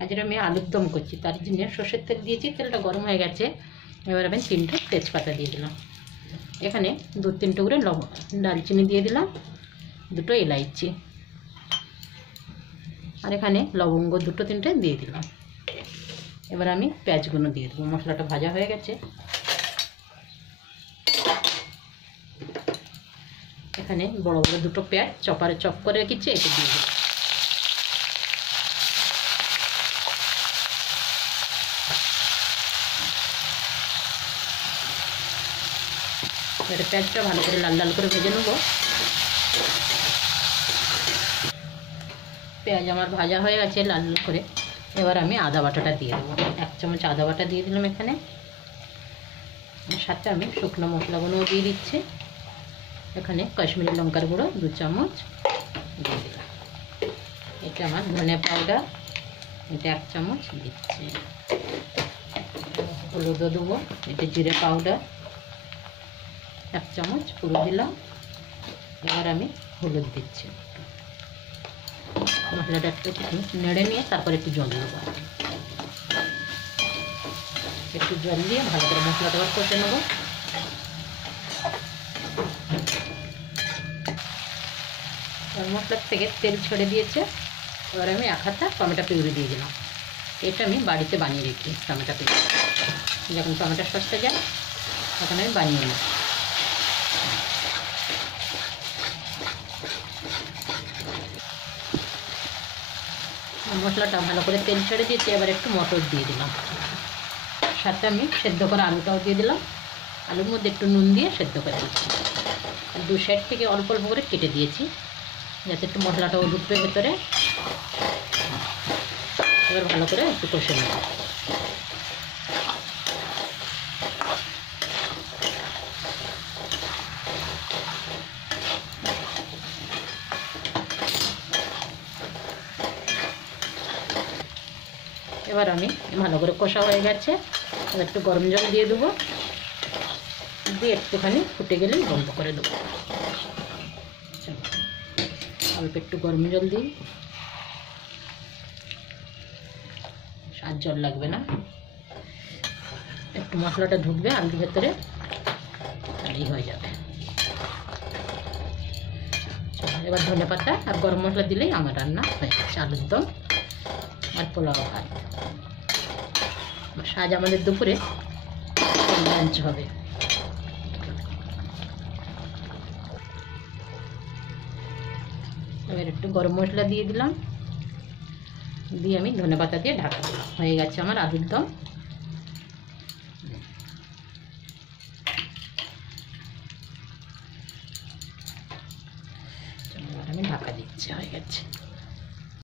আজকে আমি আলুর দম করছি, তার জন্য সর্ষের তেল দিয়েছি, তেলটা গরম হয়ে গেছে। এবার আমি 3টে তেজপাতা দিয়ে দিলাম, এখানে 2-3 টুকরো দারচিনি দিয়ে দিলাম, 2টো এলাইচি, আর এখানে লবঙ্গ 2-3টে দিয়ে দিলাম। এবার আমি পেঁয়াজগুলো দিয়ে দেবো। মশলাটা ভাজা হয়ে গেছে, এখানে বড় বড় 2টো পেঁয়াজ চপারে চপ করে রেখেছি, এটা দিয়ে দেবো। এটা পেঁয়াজটা ভালো করে লাল লাল করে ভেজে নেবো। পেঁয়াজ আমার ভাজা হয়ে গেছে লাল লাল করে। এবার আমি আদা বাটাটা দিয়ে দেবো, 1 চামচ আদা বাটা দিয়ে দিলাম এখানে। সাথে আমি শুকনো মশলাগুলোও দিয়ে দিচ্ছি, এখানে কাশ্মীরি লঙ্কার গুঁড়ো 2 চামচ দিয়ে দিলাম। এটা আমার ধনে পাউডার, এটা 1 চামচ দিচ্ছি। হলুদও দেবো, এটা জিরে পাউডার 1 চামচ পুরো দিলাম। এবার আমি হলুদ দিচ্ছি। মশলাটা একটু নেড়ে নিয়ে তারপর একটু জল দেবো, একটু জল দিয়ে ভালো করে মশলাটা আবার কষে নেবো। মশলার থেকে তেল ছেড়ে দিয়েছে। এবার আমি 1 হাতা টমেটো পিউরি দিয়ে দিলাম। এটা আমি বাড়িতে বানিয়ে রেখি টমেটো পিউরি, যখন টমেটো সস্তা যায় তখন আমি বানিয়ে নিই। মশলাটা ভালো করে তেল ছেড়ে দিয়েছি, এবার একটু মটর দিয়ে দিলাম। সাথে আমি সেদ্ধ করা আলুটাও দিয়ে দিলাম। আলুর মধ্যে একটু নুন দিয়ে সেদ্ধ করে দিচ্ছি। 2 সাইড থেকে অল্প অল্প করে কেটে দিয়েছি, যাতে একটু মশলাটাও ঢুকবে ভেতরে। এবার ভালো করে একটু কষে নেব। এবার আমি ভালো করে কষা হয়ে গেছে, এবার একটু গরম জল দিয়ে দেবো, দিয়ে একটুখানি ফুটে গেলেই বন্ধ করে দেবো। অল্প একটু গরম জল দিই, আর জল লাগবে না, একটু মশলাটা ঢুকবে আলুর ভেতরে, তাহলেই হয়ে যাবে। এবার ধনে পাতা আর গরম মশলা দিলেই আমার রান্না হয়ে গেছে, আলুর দম আর পোলাও ভাত। আজ আমাদের দুপুরে লাঞ্চ হবে। এবার একটু গরম মশলা দিয়ে দিলাম, দিয়ে আমি ধনে পাতা দিয়ে ঢাকা দিলাম। হয়ে গেছে আমার আলুর দম। এবার আমি ঢাকা দিচ্ছি, হয়ে গেছে।